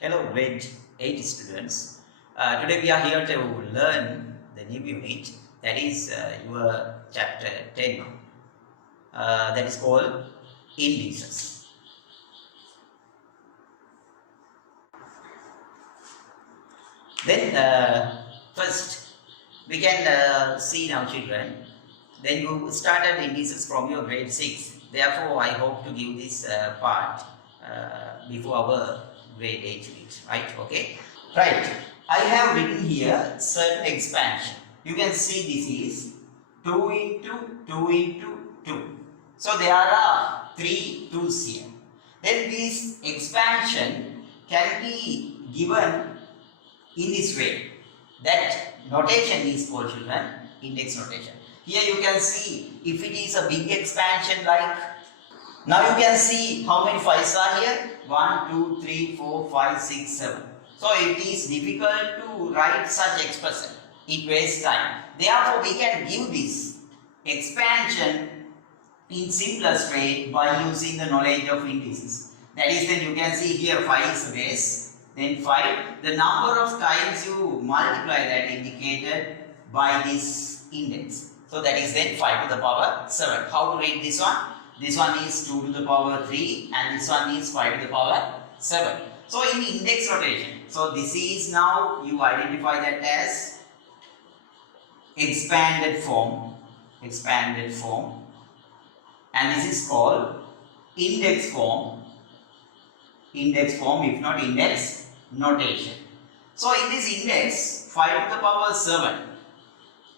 Hello, grade 8 students. Today we are here to learn the new unit, that is your chapter 10, that is called Indices. Then first we can see now, children. Then you started indices from your grade 6. Therefore, I hope to give this part before our grade 8 unit, right? Okay. Right. I have written here certain expansion. You can see this is 2 into 2 into 2. So there are 3 2's here. Then this expansion can be given in this way. That notation is called, children, index notation. Here you can see if it is a big expansion like, now you can see how many 5's are here. 1, 2, 3, 4, 5, 6, 7. So it is difficult to write such expression. It wastes time. Therefore, we can give this expansion in simplest way by using the knowledge of indices. That is, then you can see here 5 is the base. Then 5. The number of times you multiply that indicated by this index. So that is then 5 to the power 7. How to read this one? This one is 2 to the power 3 and this one is 5 to the power 7. So in index notation, so this is now you identify that as expanded form, and this is called index form, if not index notation. So in this index, 5 to the power 7.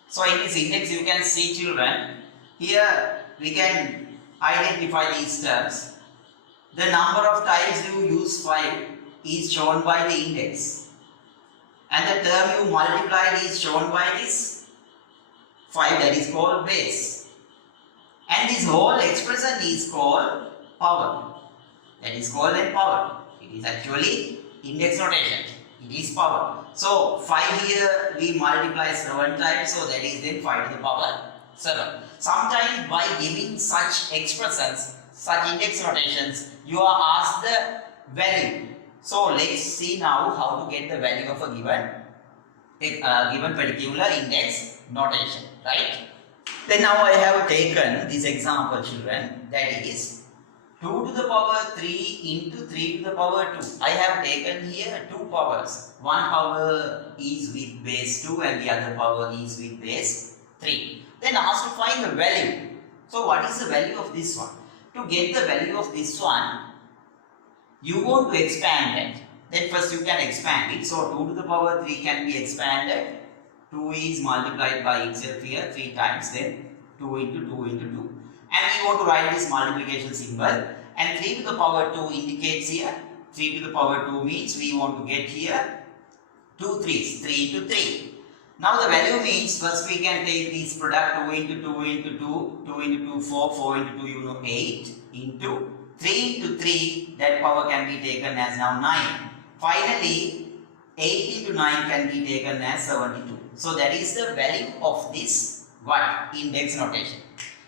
So in this index you can see, children, here we can identify these terms. The number of times you use 5 is shown by the index, and the term you multiplied is shown by this 5, that is called base, and this whole expression is called power, that is called a power. It is actually index notation, it is power. So 5 here we multiply 7 times, so that is then 5 to the power 7. Sometimes by giving such expressions, such index notations, you are asked the value. So let's see now how to get the value of a given particular index notation, right? Then now I have taken this example, children, that is 2 to the power 3 into 3 to the power 2. I have taken here two powers. One power is with base 2 and the other power is with base 3. Then asked to find the value. So what is the value of this one? To get the value of this one, you want to expand it. Then first you can expand it. So 2 to the power 3 can be expanded. 2 is multiplied by itself here 3 times, then 2 into 2 into 2. And we want to write this multiplication symbol. And 3 to the power 2 indicates here. 3 to the power 2 means we want to get here 2 3's, 3 into 3. Now the value means first we can take this product 2 into 2 into 2, 2 into 2, 4, 4 into 2, 8 into 3 into 3, that power can be taken as now 9. Finally, 8 into 9 can be taken as 72. So that is the value of this index notation.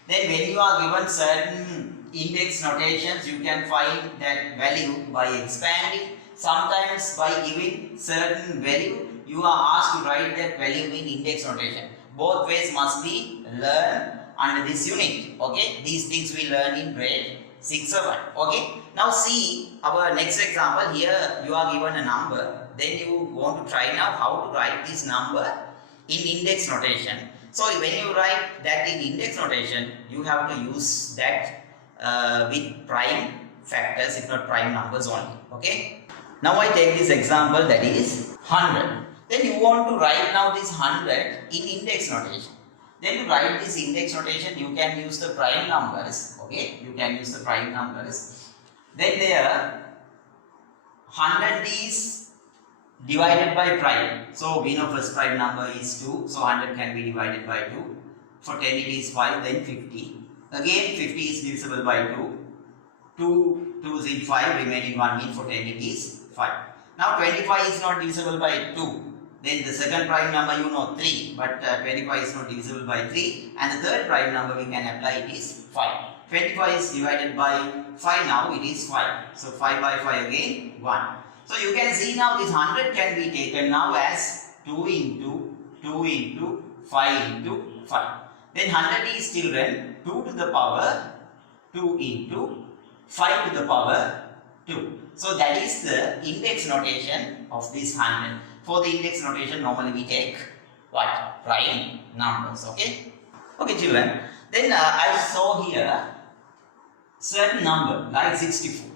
Then when you are given certain index notations, you can find that value by expanding. Sometimes by giving certain value, you are asked to write that value in index notation. Both ways must be learned under this unit. Okay, these things we learn in grade 6 or 1. Okay, now see our next example. Here you are given a number, then you want to try now how to write this number in index notation. So when you write that in index notation, you have to use that with prime factors, if not prime numbers only. Okay, now I take this example, that is 100. Then you want to write now this 100 in index notation. Then to write this index notation, you can use the prime numbers. Okay, you can use the prime numbers. Then there 100 is divided by prime. So we know first prime number is 2. So 100 can be divided by 2. For 10 it is 5, then 50. Again 50 is divisible by 2. 2 2's in 5, remaining 1 means for 10 it is 5. Now 25 is not divisible by 2. Then the second prime number you know 3, but 25 is not divisible by 3, and the third prime number we can apply, it is 5. 25 is divided by 5, now it is 5. So 5 by 5 again 1. So you can see now this 100 can be taken now as 2 into 2 into 5 into 5. Then 100 is children 2 to the power 2 into 5 to the power 2. So that is the index notation of this 100. For the index notation normally we take what? Prime numbers. Okay? Okay children. Then I saw here certain number like 64.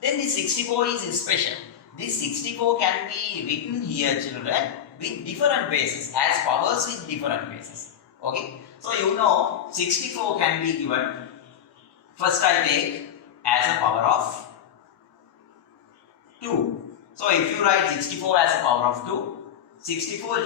Then this 64 is special. This 64 can be written here children with different bases, as powers with different bases. Okay. So you know 64 can be given. First I take as a power of 2. So if you write 64 as a power of 2, 64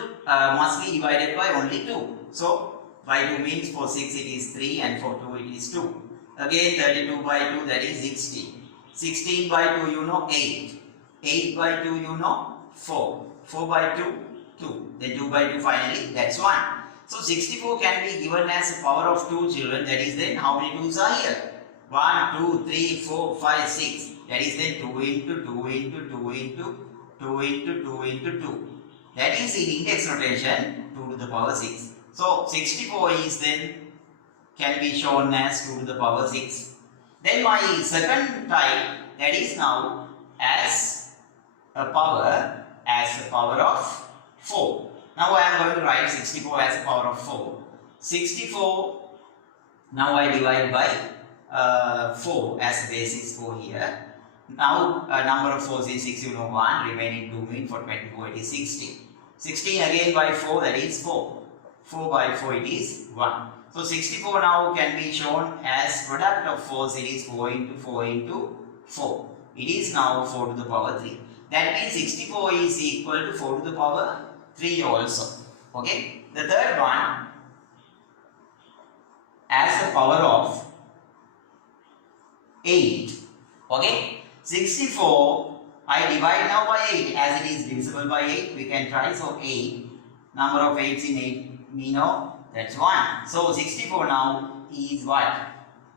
must be divided by only 2. So by 2 means for 6 it is 3 and for 2 it is 2. Again 32 by 2 that is 16. 16 by 2 you know 8. 8 by 2 you know 4. 4 by 2 2. Then 2 by 2 finally that's 1. So 64 can be given as a power of 2 children. That is then how many 2's are here? 1, 2, 3, 4, 5, 6. That is then 2 into 2 into 2 into 2 into 2 into 2. That is in index notation 2 to the power 6. So 64 is then can be shown as 2 to the power 6. Then my second type, that is now as a power of 4. Now I am going to write 64 as a power of 4. 64 now I divide by 4 as basis for here. Now number of 4s is 6, you know 1, remaining 2 mean for 24 it is 16. 16 again by 4 that is 4. 4 by 4 it is 1. So 64 now can be shown as product of 4 series 4 into 4 into 4. It is now 4 to the power 3. That means 64 is equal to 4 to the power 3 also. Okay. The third one as the power of 8. Okay. 64 I divide now by 8 as it is divisible by 8. We can try. So 8. Number of 8s in 8 we know that's 1. So 64 now is what?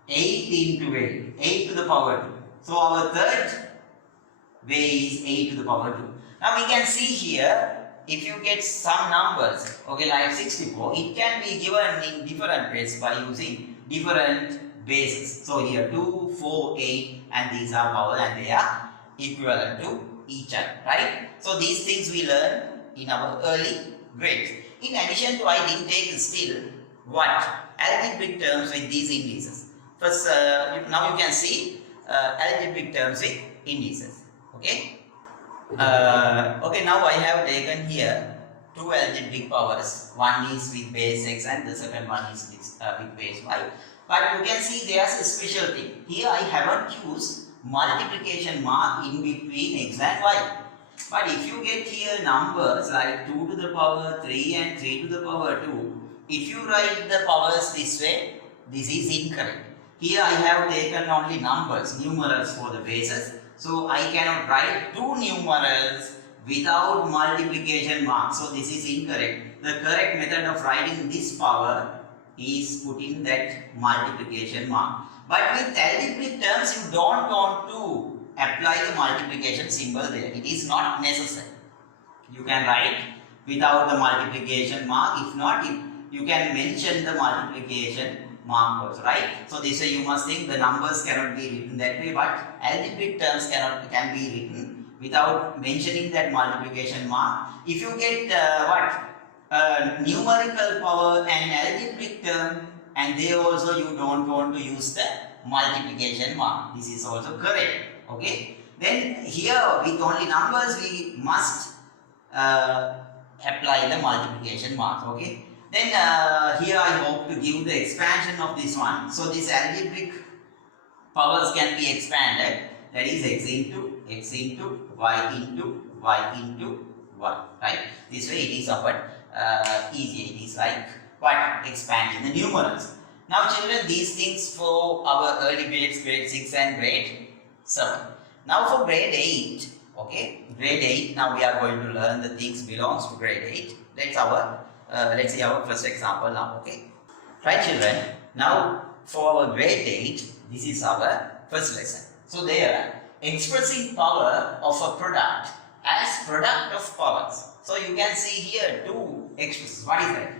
8 into 8. 8 to the power 2. So our third way is 8 to the power 2. Now we can see here, if you get some numbers, okay, like 64, it can be given in different ways by using different bases. So here 2, 4, 8 and these are power and they are equivalent to each other, right? So these things we learn in our early grades. In addition to, I didn't take still what? Algebraic terms with these indices. First, now you can see algebraic terms with indices. Okay. Okay, now I have taken here two algebraic powers. One is with base x and the second one is with base y. But you can see there's a special thing. Here I haven't used multiplication mark in between x and y. But if you get here numbers like 2 to the power 3 and 3 to the power 2, if you write the powers this way, this is incorrect. Here I have taken only numbers, numerals for the bases. So I cannot write two numerals without multiplication mark. So this is incorrect. The correct method of writing this power is putting that multiplication mark. But with algebraic terms, you don't want to apply the multiplication symbol there. It is not necessary. You can write without the multiplication mark. If not, you can mention the multiplication mark also, right? So this way you must think the numbers cannot be written that way, but algebraic terms can be written without mentioning that multiplication mark. If you get numerical power and algebraic term, and they also you don't want to use the multiplication mark. This is also correct. Okay. Then here with only numbers we must apply the multiplication mark. Okay. Then here I hope to give the expansion of this one. So this algebraic powers can be expanded. That is x into y into y into 1. Right. This way it is somewhat easy. It is like what? Expanding the numerals. Now children, these things for our early grades, grade 6 and grade 7. Now for grade 8, okay, grade 8, now we are going to learn the things belongs to grade 8. Let's see our first example now, okay. Right children, now for our grade 8, this is our first lesson. So there, expressing power of a product as product of powers. So you can see here two expressions. What is that?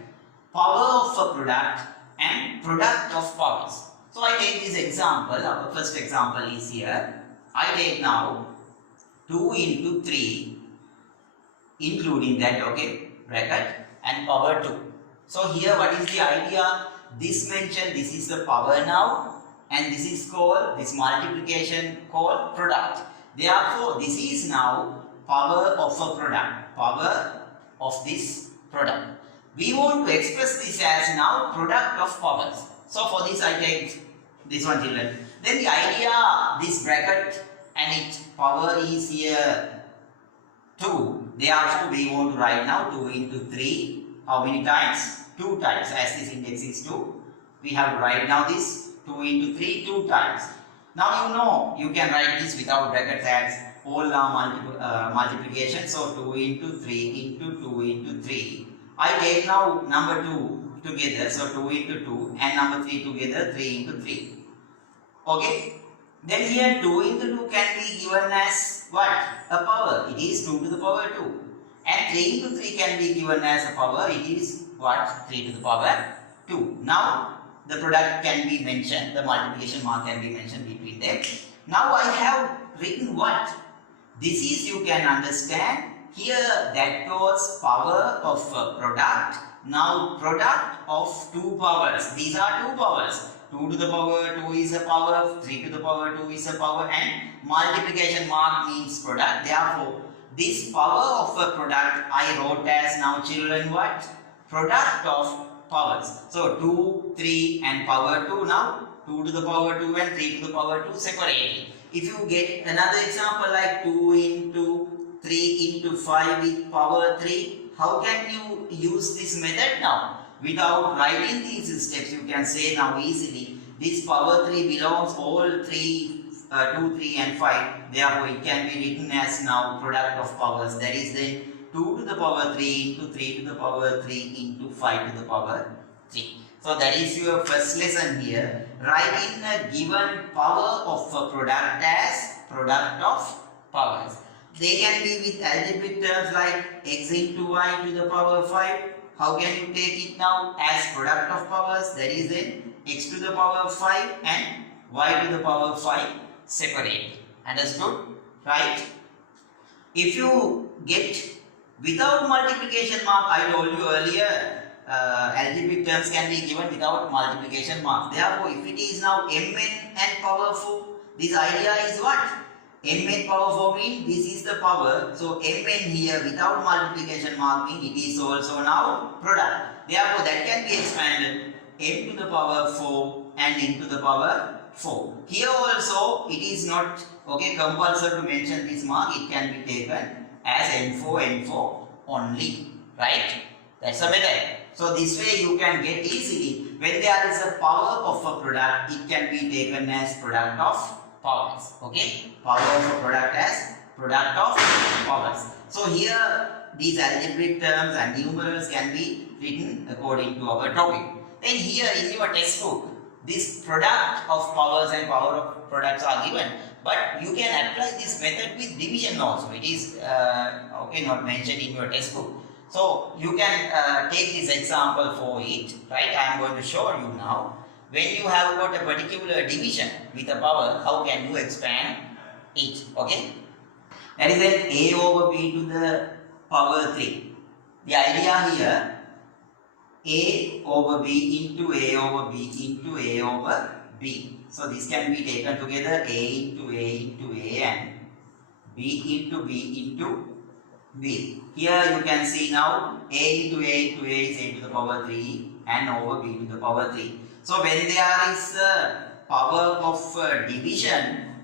Power of a product and product of powers. So I take this example. Our first example is here. I take now 2 into 3 including that, okay, bracket, and power 2. So here what is the idea? This mentioned, this is the power now, and this is called, this multiplication called product. Therefore this is now power of a product, power of this product. We want to express this as now product of powers. So for this I take this one, children. Then the idea, this bracket and its power is here 2. Therefore we want to write now 2 into 3. How many times? 2 times. As this index is 2, we have to write now this 2 into 3 2 times. Now you know you can write this without brackets as whole multiplication. So 2 into 3 into 2 into 3. I take now number 2 together. So 2 into 2 and number 3 together, 3 into 3. Okay. Then here 2 into 2 can be given as what? A power. It is 2 to the power 2. And 3 into 3 can be given as a power. It is what? 3 to the power 2. Now the product can be mentioned. The multiplication mark can be mentioned between them. Now I have written what? This is, you can understand. Here that was power of a product. Now product of two powers. These are two powers. 2 to the power 2 is a power, 3 to the power 2 is a power, and multiplication mark means product. Therefore, this power of a product I wrote as now, children, what? Product of powers. So 2, 3 and power 2 now. 2 to the power 2 and 3 to the power 2 separately. If you get another example like 2 into 3 into 5 with power 3, how can you use this method now? Without writing these steps, you can say now easily, this power 3 belongs all 3, 2, 3 and 5. Therefore, it can be written as now product of powers. That is then 2 to the power 3 into 3 to the power 3 into 5 to the power 3. So that is your first lesson here. Write in a given power of a product as product of powers. They can be with algebraic terms like x into y to the power 5. How can you take it now as product of powers? That is then x to the power 5 and y to the power 5 separate. Understood? Right? If you get without multiplication mark, I told you earlier, algebraic terms can be given without multiplication mark. Therefore, if it is now mn and power 4, this idea is what? Mn power 4 means this is the power. So mn here without multiplication mark means it is also now product. Therefore that can be expanded m to the power 4 and n to the power 4. Here also it is not compulsory to mention this mark. It can be taken as n4 only. Right? That's a method. So this way you can get easily when there is a power of a product, it can be taken as product of powers. Okay, power of a product as product of powers. So here these algebraic terms and numerals can be written according to our topic. Then here in your textbook, this product of powers and power of products are given, but you can apply this method with division also. It is not mentioned in your textbook. So you can take this example for it. Right, I am going to show you now. When you have got a particular division with a power, how can you expand it? Okay, that is then a over b to the power 3. The idea here, a over b into a over b into a over b. So this can be taken together, a into a into a and b into b into b. Here you can see now a into a into a is a to the power 3 and over b to the power 3. So when there is a power of division,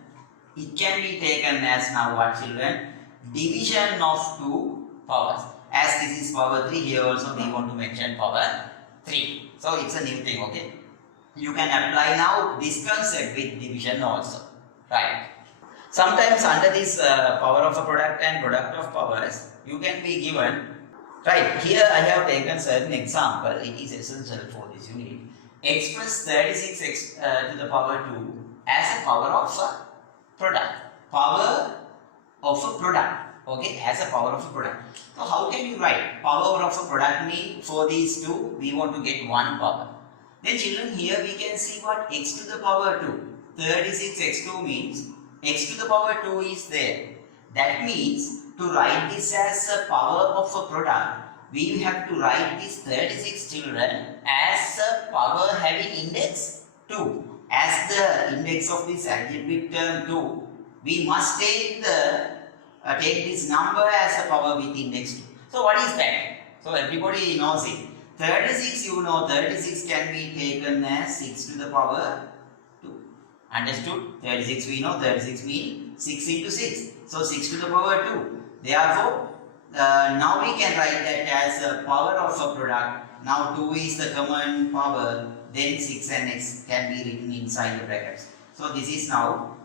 it can be taken as now what, children? Division of two powers. As this is power 3, here also we want to mention power 3. So it's a new thing, okay? You can apply now this concept with division also. Right? Sometimes under this power of a product and product of powers, you can be given, right, here I have taken certain example. It is essential for this unit. Express 36x to the power 2 as a power of a product. Power of a product. okay, as a power of a product. So how can you write power of a product mean for these two we want to get one power. Then children, here we can see what x to the power 2. 36x2 means x to the power 2 is there. That means to write this as a power of a product, we have to write this 36 children as a power having index 2. As the index of this algebraic term 2, we must take this number as a power with index 2. So what is that? So everybody knows it. 36, you know, 36 can be taken as 6 to the power 2. Understood? 36 we know, 36 means 6 into 6. So 6 to the power 2. Therefore, now we can write that as a power of a product. Now 2 is the common power, then 6 and x can be written inside the brackets. So this is now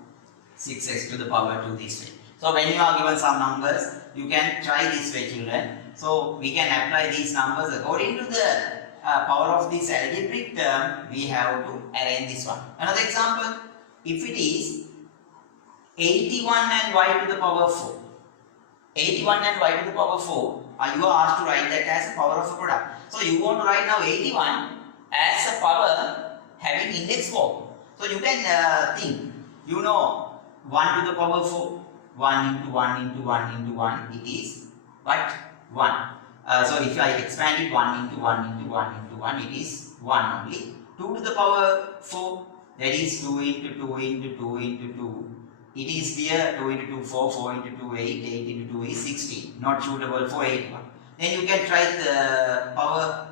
6x to the power 2 this way. So when you are given some numbers, you can try this way, children. So we can apply these numbers according to the power of this algebraic term. We have to arrange this one. Another example, if it is 81 and y to the power 4. 81 and y to the power 4, you are asked to write that as a power of a product. So you want to write now 81 as a power having index 4. So you can think, you know, 1 to the power 4, 1 into 1 into 1 into 1, it is what? 1. So if I expand it 1 into 1 into 1 into 1, it is 1 only. 2 to the power 4, that is 2 into 2 into 2 into 2. It is here 2 into 2, 4, 4 into 2, 8, 8 into 2 is 16. Not suitable for 81. Then you can try the power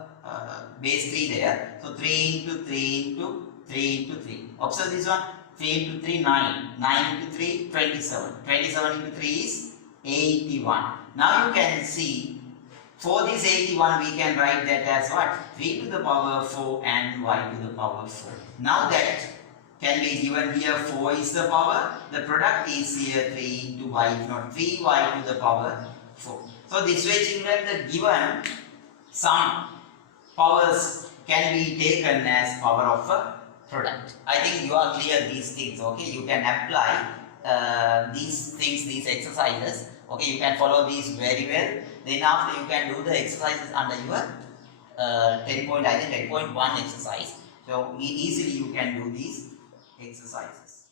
base 3 there. So 3 into 3 into 3 into 3. Observe this one. 3 into 3, 9. 9 into 3, 27. 27 into 3 is 81. Now you can see, for this 81 we can write that as what? 3 to the power 4 and y to the power 4. Now that can be given here, 4 is the power, the product is here 3 into y, if not 3y to the power 4. So this way, children, the given some powers can be taken as power of a product. I think you are clear these things, okay? You can apply these things, these exercises, okay? You can follow these very well. Then after you can do the exercises under your 10.1 exercise. So easily you can do these exercises.